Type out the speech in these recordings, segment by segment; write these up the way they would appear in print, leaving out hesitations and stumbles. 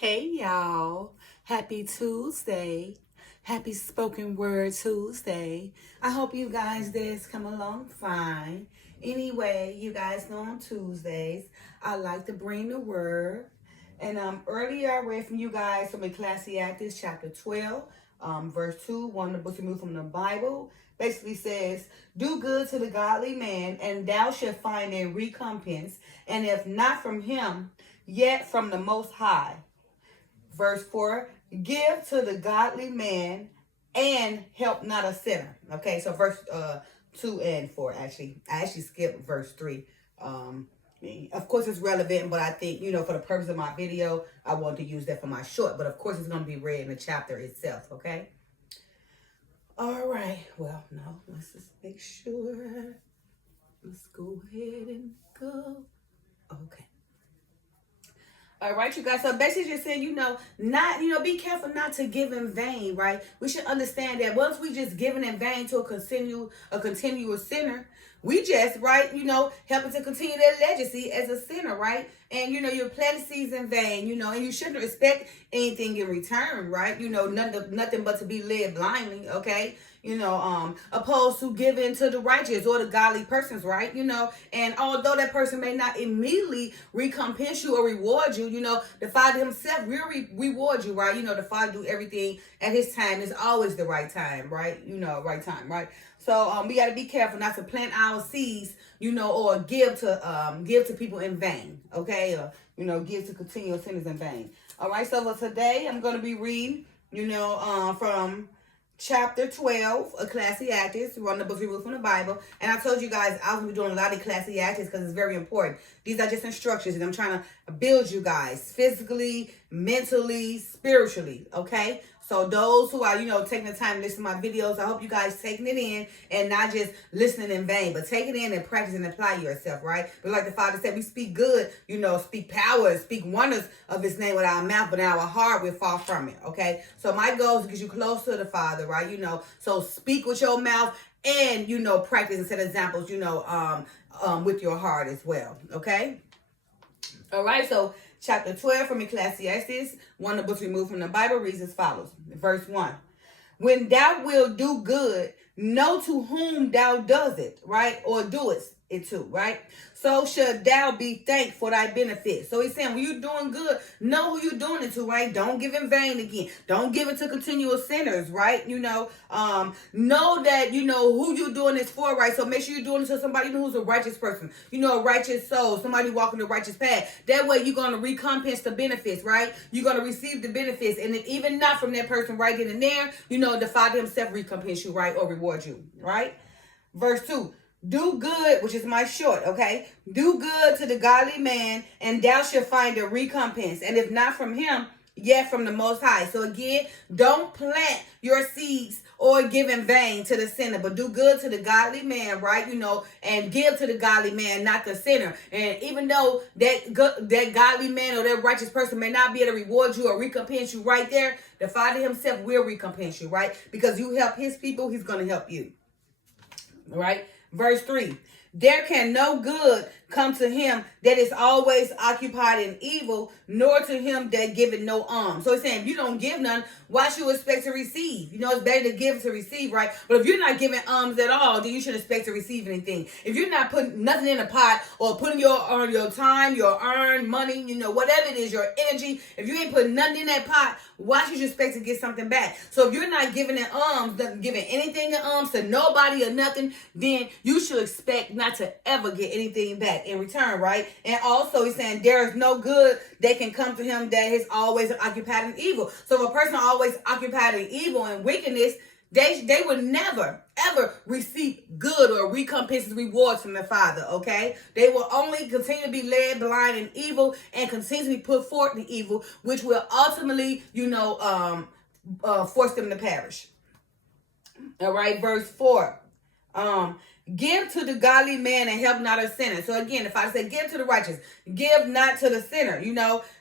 Hey y'all, happy Tuesday. Happy spoken word Tuesday. I hope you guys days come along fine. Anyway, you guys know on Tuesdays, I like to bring the word. And earlier I read from you guys from Ecclesiastes chapter 12, verse 2, one of the books removed from the Bible. Basically says, do good to the godly man, and thou shalt find a recompense, and if not from him, yet from the Most High. Verse 4, give to the godly man and help not a sinner. Okay, so verse 2 and 4 actually. I actually skipped verse 3. Of course it's relevant, but I think, for the purpose of my video, I want to use that for my short. But of course it's going to be read in the chapter itself, okay? All right, well, no, let's just make sure. Let's go ahead and go. Okay. All right, you guys. So basically, just saying, be careful not to give in vain, right? We should understand that once we just giving in vain to a continuous sinner, we just, right, helping to continue their legacy as a sinner, right? And you're planting seeds in vain, and you shouldn't expect anything in return, right? Nothing but to be led blindly, okay? Opposed to giving to the righteous or the godly persons, right? And although that person may not immediately recompense you or reward you, the Father himself will reward you, right? The Father do everything at his time. It's always the right time, right? Right time, right? So we got to be careful not to plant our seeds, or give to people in vain, okay? Or, give to continual sinners in vain. All right, so for today, I'm going to be reading, from chapter 12, Ecclesiastes, one of the books removed from the Bible. And I told you guys I was going to be doing a lot of Ecclesiastes because it's very important. These are just instructions, and I'm trying to build you guys physically, mentally, spiritually, okay? So those who are, taking the time to listen to my videos, I hope you guys taking it in and not just listening in vain, but take it in and practice and apply yourself, right? But like the Father said, we speak good, speak power, speak wonders of his name with our mouth, but in our heart we're far from it, okay? So my goal is to get you close to the Father, right? So speak with your mouth and, practice and set examples, with your heart as well, okay? All right, so chapter 12 from Ecclesiastes, one of the books removed from the Bible, reads as follows. Verse 1. When thou wilt do good, know to whom thou does it, right? Or doest it to, right? So should thou be thanked for thy benefit. So he's saying, when you're doing good, know who you're doing it to, right? Don't give in vain again. Don't give it to continual sinners, right? Know that, who you're doing this for, right? So make sure you're doing it to somebody who's a righteous person, a righteous soul, somebody walking the righteous path. That way you're going to recompense the benefits, right? You're going to receive the benefits. And if even not from that person right then and there, the Father himself recompense you, right? Or reward you, right? Verse 2. Do good, which is my short, okay? Do good to the godly man, and thou shalt find a recompense. And if not from him, yet from the Most High. So again, don't plant your seeds or give in vain to the sinner, but do good to the godly man, right? And give to the godly man, not the sinner. And even though that godly man or that righteous person may not be able to reward you or recompense you right there, the Father himself will recompense you, right? Because you help his people, he's going to help you. All right? Verse 3. There can no good come to him that is always occupied in evil, nor to him that giveth no alms. So he's saying, if you don't give none, why should you expect to receive? It's better to give to receive, right? But if you're not giving alms at all, then you should expect to receive anything. If you're not putting nothing in a pot or putting your time, your earned money, whatever it is, your energy, if you ain't putting nothing in that pot, why should you expect to get something back? So if you're not giving it alms, giving anything in alms to nobody or nothing, then you should expect not to ever get anything back in return, right? And also he's saying there is no good that can come to him that is always occupied in evil. So if a person always occupied in evil and wickedness, they would never, ever receive good or recompenses, rewards from the Father, okay? They will only continue to be led blind in evil and continue to be put forth in evil, which will ultimately, force them to perish. All right, verse 4. Give to the godly man and help not a sinner. So again, if I say give to the righteous, give not to the sinner,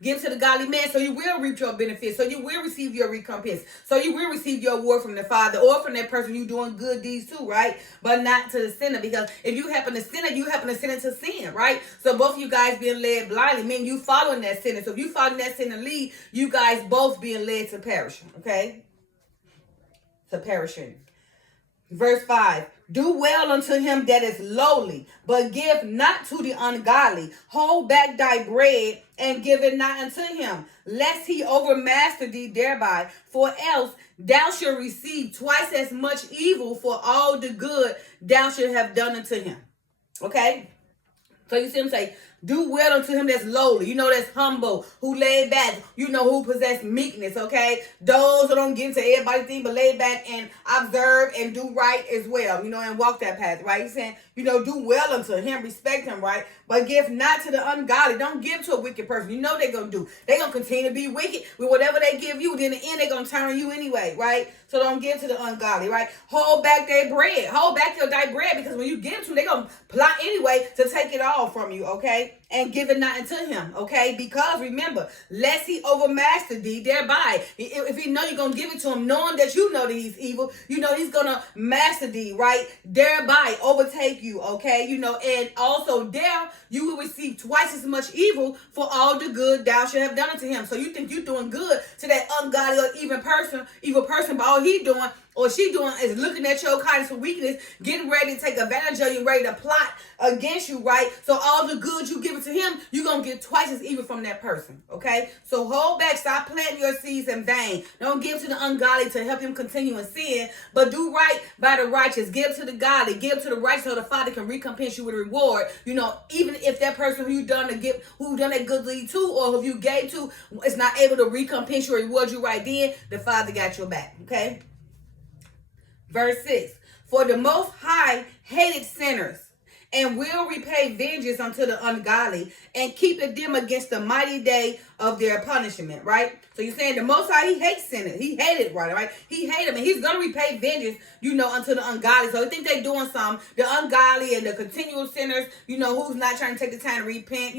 give to the godly man, so you will reap your benefits, so you will receive your recompense, so you will receive your reward from the Father or from that person you doing good deeds to, right? But not to the sinner, because if you happen to sinner, you happen to sin into sin, right? So both of you guys being led blindly, meaning you following that sinner. So if you following that sinner lead, you guys both being led to perishing, okay? To perishing. Verse 5, do well unto him that is lowly, but give not to the ungodly. Hold back thy bread and give it not unto him, lest he overmaster thee thereby. For else thou shalt receive twice as much evil for all the good thou should have done unto him. Okay? So you see him say, do well unto him that's lowly, that's humble, who laid back, who possess meekness, okay? Those who don't get into everybody's thing, but lay back and observe and do right as well, and walk that path, right? He's saying, do well unto him, respect him, right? But give not to the ungodly. Don't give to a wicked person. They're going to do. They're going to continue to be wicked with whatever they give you. Then in the end, they're going to turn on you anyway, right? So don't give to the ungodly, right? Hold back their bread. Hold back thy bread, because when you give to them, they're going to plot anyway to take it all from you, okay? And give it not unto him, okay? Because remember, lest he overmaster thee thereby. If he know you're going to give it to him, knowing that you know that he's evil, he's going to master thee, right? Thereby overtake you, okay? And also there you will receive twice as much evil for all the good thou should have done unto him. So you think you're doing good to that ungodly or evil person, but all he doing or she doing is looking at your kindness and weakness, getting ready to take advantage of you, ready to plot against you, right? So all the good you give it to him, you're going to get twice as evil from that person, okay? So hold back. Stop planting your seeds in vain. Don't give to the ungodly to help him continue in sin, but do right by the righteous. Give to the godly. Give to the righteous so the Father can recompense you with a reward. Even if that person who done that good deed to, or who you gave to, is not able to recompense you or reward you right then, the Father got your back, okay? Verse 6, for the Most High hated sinners, and will repay vengeance unto the ungodly, and keepeth them against the mighty day of their punishment, right? So you're saying the Most High, he hates sinners. He hated, right? He hated them, and he's going to repay vengeance, unto the ungodly. So I think they're doing some, the ungodly and the continual sinners, who's not trying to take the time to repent,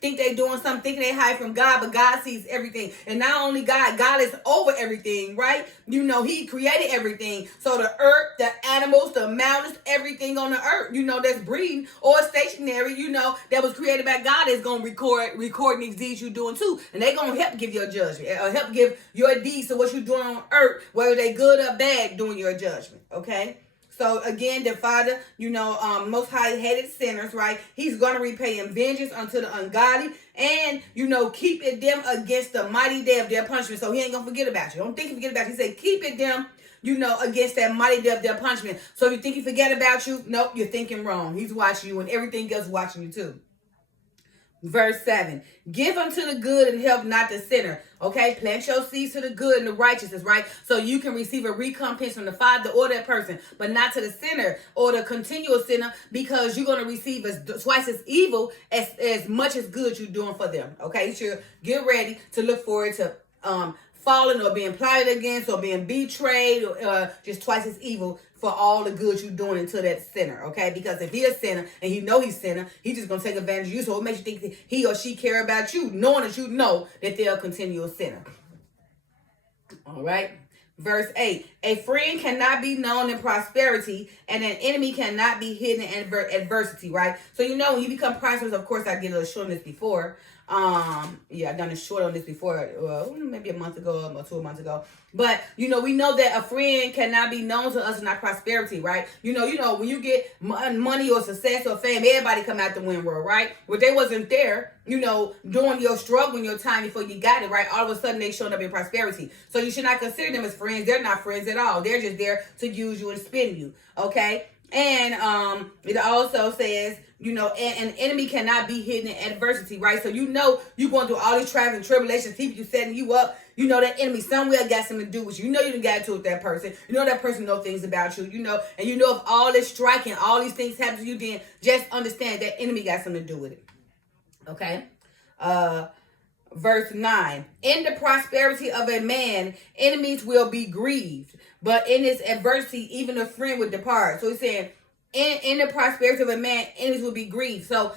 think they're doing something, thinking they hide from God, but God sees everything. And not only God is over everything, right? He created everything. So the earth, the animals, the mountains, everything on the earth, that's breathing or stationary, that was created by God is going to record these deeds you're doing too. And they're going to help give your judgment, or help give your deeds to what you're doing on earth, whether they good or bad, doing your judgment, okay? So again, the Father, Most High hated sinners, right? He's going to repay in vengeance unto the ungodly, and, keep it them against the mighty day of their punishment. So he ain't going to forget about you. Don't think he forget about you. He said, keep it them, against that mighty day of their punishment. So if you think he forget about you, nope, you're thinking wrong. He's watching you, and everything else watching you too. Verse 7, give unto the good and help not the sinner. Okay, plant your seeds to the good and the righteousness, right? So you can receive a recompense from the Father or that person, but not to the sinner or the continual sinner, because you're going to receive twice as evil as much as good you're doing for them. Okay, you should get ready to look forward to falling or being plotted against or being betrayed, or just twice as evil for all the good you're doing into that sinner, okay? Because if he's a sinner and he know he's a sinner, he's just going to take advantage of you. So it makes you think that he or she care about you, knowing that you know that they're a continual sinner. All right? Verse 8, a friend cannot be known in prosperity, and an enemy cannot be hidden in adversity, right? So when you become prosperous, of course, I did a little short on this before. I've done a short on this before, maybe a month ago or 2 months ago. But, we know that a friend cannot be known to us in our prosperity, right? When you get money or success or fame, everybody come out the win world, right? But they wasn't there, during your struggle in your time before you got it, right? All of a sudden they showed up in prosperity. So you should not consider them as friends. They're not friends at all. They're just there to use you and spin you, okay? And it also says, an enemy cannot be hidden in adversity, right? So you're going through all these trials and tribulations, people setting you up. That enemy somewhere got something to do with you. You done got into it with that person. That person know things about you, and if all this striking, all these things happen to you, then just understand that enemy got something to do with it. Okay? Verse 9, in the prosperity of a man, enemies will be grieved, but in his adversity, even a friend would depart. So he's saying, in the prosperity of a man, enemies will be grieved. So,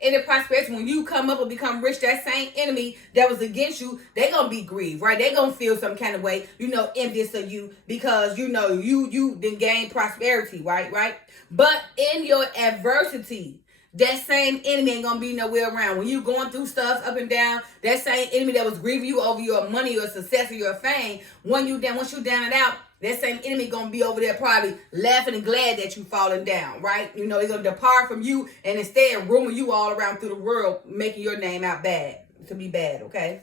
in the prosperity, when you come up and become rich, that same enemy that was against you, they gonna be grieved, right? They gonna feel some kind of way, envious of you because you then gain prosperity, right? But in your adversity, that same enemy ain't gonna be nowhere around. When you going through stuff up and down, that same enemy that was grieving you over your money, your success, or your fame, once you down and out, that same enemy gonna be over there probably laughing and glad that you falling down, right? They're gonna depart from you and instead rumor you all around through the world, making your name out bad, to be bad, okay?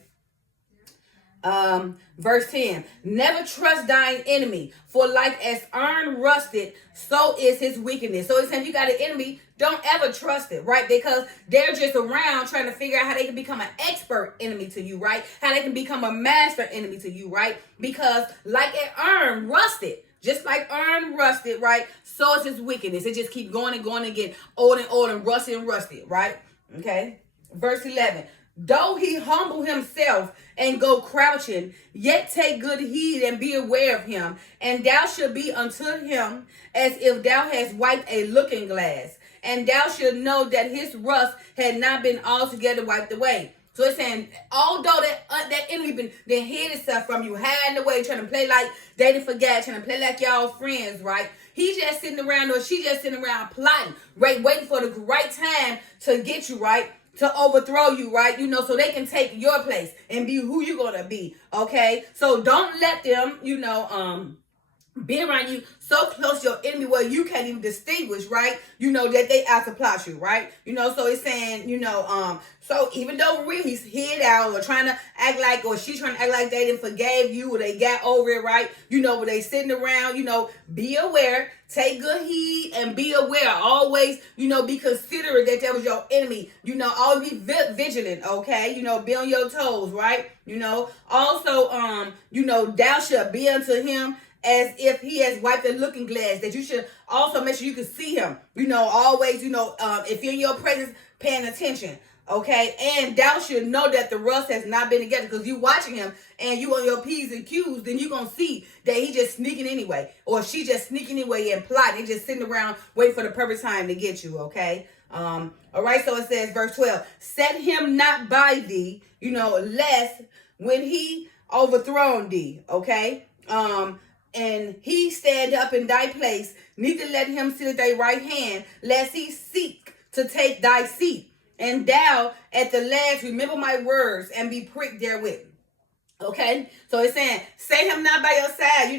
Verse 10, never trust thine enemy, for like as iron rusted, so is his wickedness. So it's saying you got an enemy, don't ever trust it, right? Because they're just around trying to figure out how they can become an expert enemy to you, right? How they can become a master enemy to you, right? Because like an iron rusted, just like iron rusted, right? So is his wickedness. It just keep going and going again, old and rusted, right? Okay. Verse 11. Though he humble himself and go crouching, yet take good heed and be aware of him. And thou shalt be unto him as if thou hadst wiped a looking glass. And thou shalt know that his rust had not been altogether wiped away. So it's saying, although that enemy been hid itself from you, hiding away, trying to play like they didn't forget, trying to play like y'all friends, right? He's just sitting around, or she just sitting around plotting, right? Waiting for the right time to get you, right? To overthrow you, right? So they can take your place and be who you're gonna be. Okay. So don't let them, be around you so close to your enemy where you can't even distinguish, right? That they out to plot you, right? So it's saying, so even though really he's hid out or trying to act like, or she's trying to act like they didn't forgave you or they got over it, right? When they sitting around, be aware, take good heed and be aware. Always, be considerate that was your enemy. Always be vigilant, okay? Be on your toes, right? Also, thou shalt be unto him as if he has wiped a looking glass, that you should also make sure you can see him. Always, if you're in your presence, paying attention. Okay, and thou should know that the rust has not been together, because you watching him and you on your P's and Q's, then you gonna see that he just sneaking anyway, or she just sneaking anyway and plotting, just sitting around waiting for the perfect time to get you. Okay, all right. So it says, verse 12: set him not by thee, lest when he overthrown thee. Okay, and he stand up in thy place, neither let him sit at thy right hand, lest he seek to take thy seat. And thou at the last remember my words and be pricked therewith. Okay, so it's saying, say him not by your side,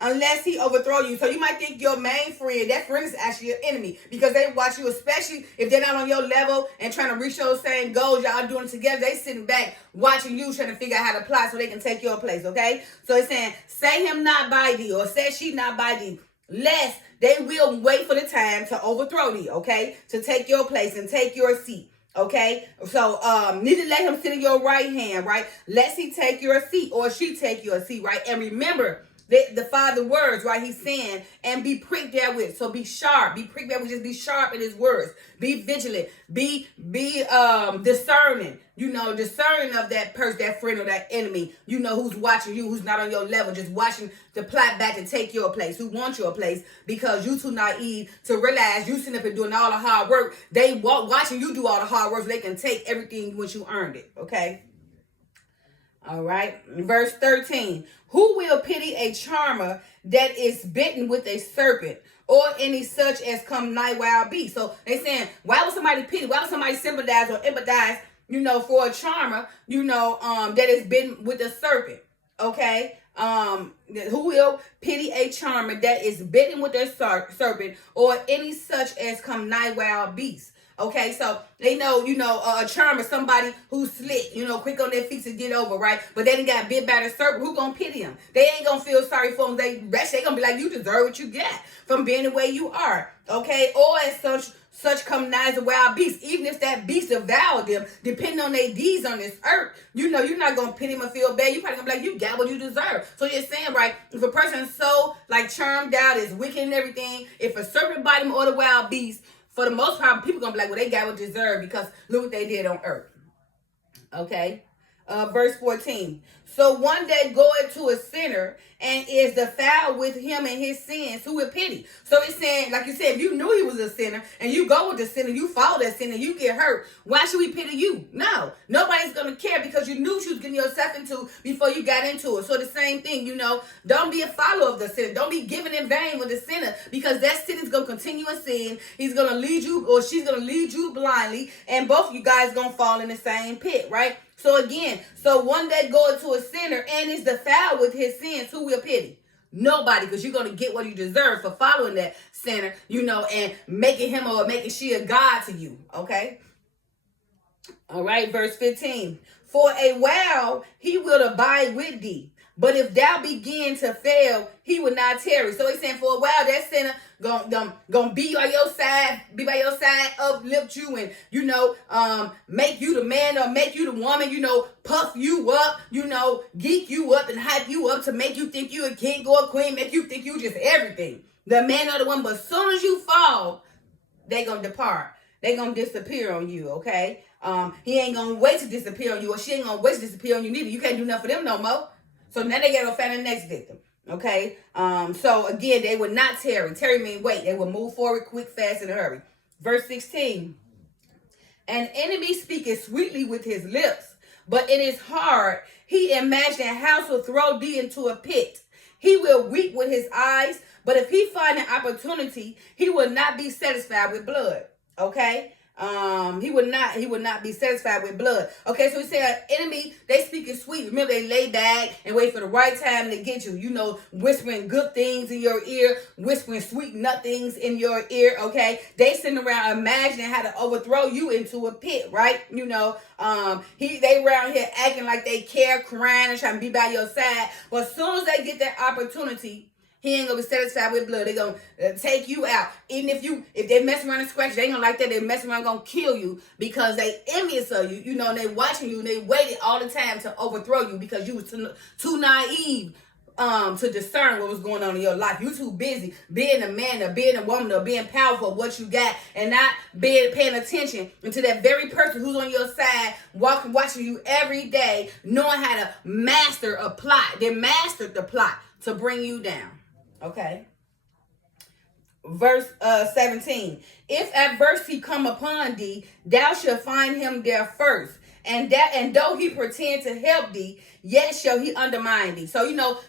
unless he overthrow you. So you might think your main friend, that friend is actually your enemy, because they watch you, especially if they're not on your level and trying to reach those same goals. Y'all doing it together. They sitting back watching you, trying to figure out how to plot so they can take your place. Okay, so it's saying, say him not by thee, or say she not by thee, lest they will wait for the time to overthrow thee. Okay, to take your place and take your seat. Okay, so neither let him sit in your right hand, right? Lest he take your seat, or she take your seat, right? And remember the Father words, right? He's saying, and be pricked therewith. So be sharp, be pricked therewith. Just be sharp in his words. Be vigilant. Be discerning. Discerning of that person, that friend, or that enemy. Who's watching you, who's not on your level, just watching to plot back and take your place, who wants your place, because you too naive to realize you sitting up and doing all the hard work. They watching you do all the hard work so they can take everything once you earned it. Okay. All right. Verse 13. Who will pity a charmer that is bitten with a serpent, or any such as come nigh wild beast? So they saying, why would somebody pity? Why would somebody sympathize or empathize, for a charmer, that is bitten with a serpent? Okay. Who will pity a charmer that is bitten with a serpent, or any such as come nigh wild beast? Okay, so they know, a charmer, somebody who's slick, quick on their feet to get over, right? But they didn't got bit by the serpent. Who gonna pity them? They ain't gonna feel sorry for them. They gonna be like, you deserve what you get from being the way you are. Okay, or as such come nigh as a wild beast, even if that beast devoured them, depending on their deeds on this earth, you're not gonna pity them or feel bad. You probably gonna be like, you got what you deserve. So you're saying, right, if a person's so charmed out, is wicked and everything, if a serpent bite him or the wild beast, for the most part, people gonna be like, well, they got what they deserve, because look what they did on earth. Okay. verse 14. So one that goeth to a sinner and is defiled with him and his sins, who will pity? So it's saying, like you said, if you knew he was a sinner and you go with the sinner, you follow that sinner, you get hurt, why should we pity you? No, nobody's going to care because you knew you was getting yourself into before you got into it. So the same thing, don't be a follower of the sinner. Don't be giving in vain with the sinner, because that sinner is going to continue in sin. He's going to lead you, or she's going to lead you blindly, and both of you guys going to fall in the same pit, right? So again, one that goeth to a sinner and is defiled with his sins, who will pity? Nobody, because you're going to get what you deserve for following that sinner, and making him or making she a God to you, okay? All right, verse 15. For a while he will abide with thee, but if thou begin to fail, he will not tarry. So he's saying for a while that sinner gonna be by your side, uplift you, and make you the man or make you the woman, puff you up, geek you up and hype you up to make you think you a king or a queen, make you think you just everything, the man or the woman. But as soon as you fall, they gonna depart. They gonna disappear on you, okay? He ain't gonna wait to disappear on you, or she ain't gonna wait to disappear on you neither. You can't do nothing for them no more. So now they gotta find the next victim. Okay. So again, they would not tarry. Tarry means wait. They will move forward quick, fast, in a hurry. Verse 16. An enemy speaketh sweetly with his lips, but in his heart he imagined how to throw thee into a pit. He will weep with his eyes, but if he find an opportunity, he will not be satisfied with blood. Okay. He would not be satisfied with blood. Okay, so he said, enemy, they speak it sweet. Remember, they lay back and wait for the right time to get you, whispering good things in your ear, whispering sweet nothings in your ear, okay? They sitting around imagining how to overthrow you into a pit, right? They around here acting like they care, crying and trying to be by your side. But as soon as they get that opportunity, he ain't gonna be satisfied with blood. They gonna take you out. Even if they mess around and scratch, they ain't gonna like that. They mess around gonna kill you because they envious of you. And they watching you and they waited all the time to overthrow you because you was too naive to discern what was going on in your life. You too busy being a man or being a woman or being powerful of what you got and not paying attention to that very person who's on your side, watching you every day, knowing how to master a plot. They mastered the plot to bring you down. Okay. Verse 17. If adversity come upon thee, thou shalt find him there first. And though he pretend to help thee, yet shall he undermine thee. So,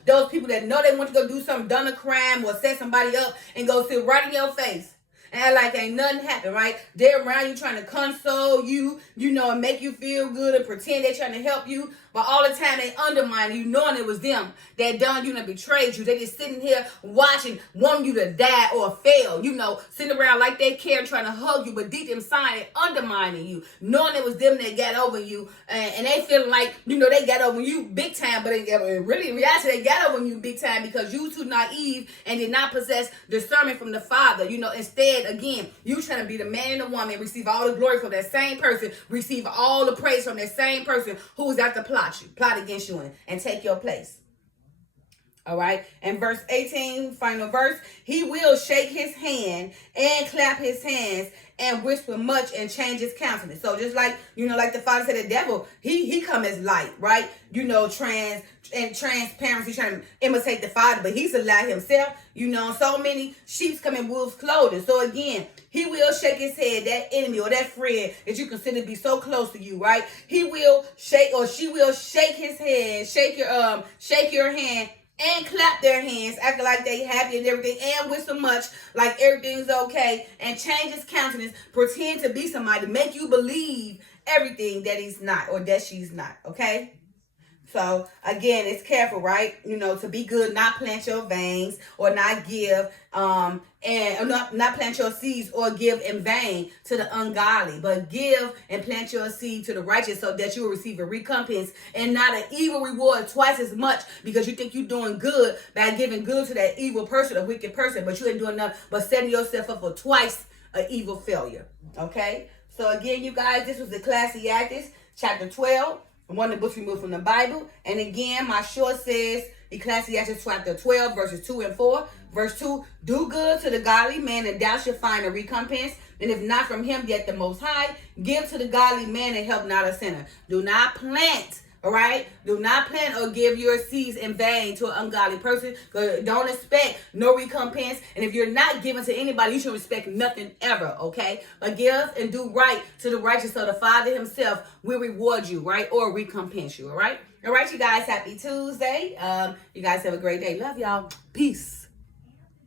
those people that know they want to go do something, done a crime or set somebody up and go sit right in your face and act like ain't nothing happened, right? They're around you trying to console you, and make you feel good and pretend they're trying to help you. But all the time they undermine you, knowing it was them that done you and betrayed you. They just sitting here watching, wanting you to die or fail, sitting around like they care, trying to hug you, but deep inside they undermining you, knowing it was them that got over you. And they feeling like, they got over you big time, but really in reality they got over you big time because you too naive and did not possess discernment from the Father. Instead, again, you trying to be the man and the woman, receive all the glory from that same person, receive all the praise from that same person who was out to plot against you and take your place. All right. And verse 18, final verse, he will shake his hand and clap his hands and whisper much and change his countenance. So just like, like the Father said, the devil, he come as light, right? Transparency, trying to imitate the Father, but he's a lie himself. So many sheep come in wolves' clothing. So again, he will shake his head, that enemy or that friend that you consider to be so close to you, right? He will shake, or she will shake his head, shake your hand, and clap their hands, acting like they happy and everything, and whisper much like everything's okay, and change his countenance, pretend to be somebody, make you believe everything that he's not or that she's not, okay? So again, it's careful, right? To be good, not plant your veins or not give, and not plant your seeds or give in vain to the ungodly, but give and plant your seed to the righteous so that you will receive a recompense and not an evil reward twice as much because you think you're doing good by giving good to that evil person, a wicked person, but you ain't doing nothing but setting yourself up for twice an evil failure. Okay? So again, you guys, this was Ecclesiastes chapter 12. One of the books we moved from the Bible. And again, my short says, Ecclesiastes chapter 12, verses 2 and 4. Verse 2, do good to the godly man, and thou shalt find a recompense. And if not from him, yet the Most High, give to the godly man and help not a sinner. Do not plant All right? Do not plant or give your seeds in vain to an ungodly person. Don't expect no recompense. And if you're not giving to anybody, you should expect nothing ever, okay? But give and do right to the righteous, so the Father himself will reward you, right? Or recompense you, all right? All right, you guys, happy Tuesday. You guys have a great day. Love y'all. Peace.